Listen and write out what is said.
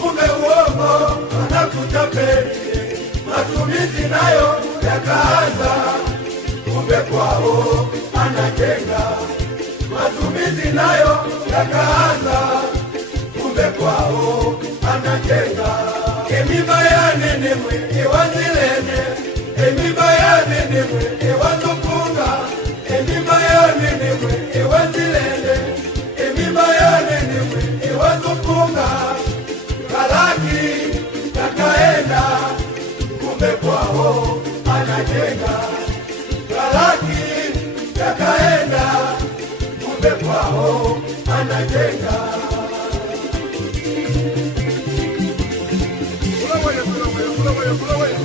kumbe uongo anakutapeli. Matumizi nayo yakaanza, kumbe kwao anajenga. Matumizi nayo yakaanza, kumbe kwao anajenga. Emiba ya nenemwe ewazilene, emiba ya nenemwe ewazupunga, emiba ya nenemwe ewazilene, emiba ya nenemwe ewazupunga. Kalaki kakaenda, kumbe kwao anajenga. Kalaki kakaenda, kumbe kwao anajenga. Kula waya.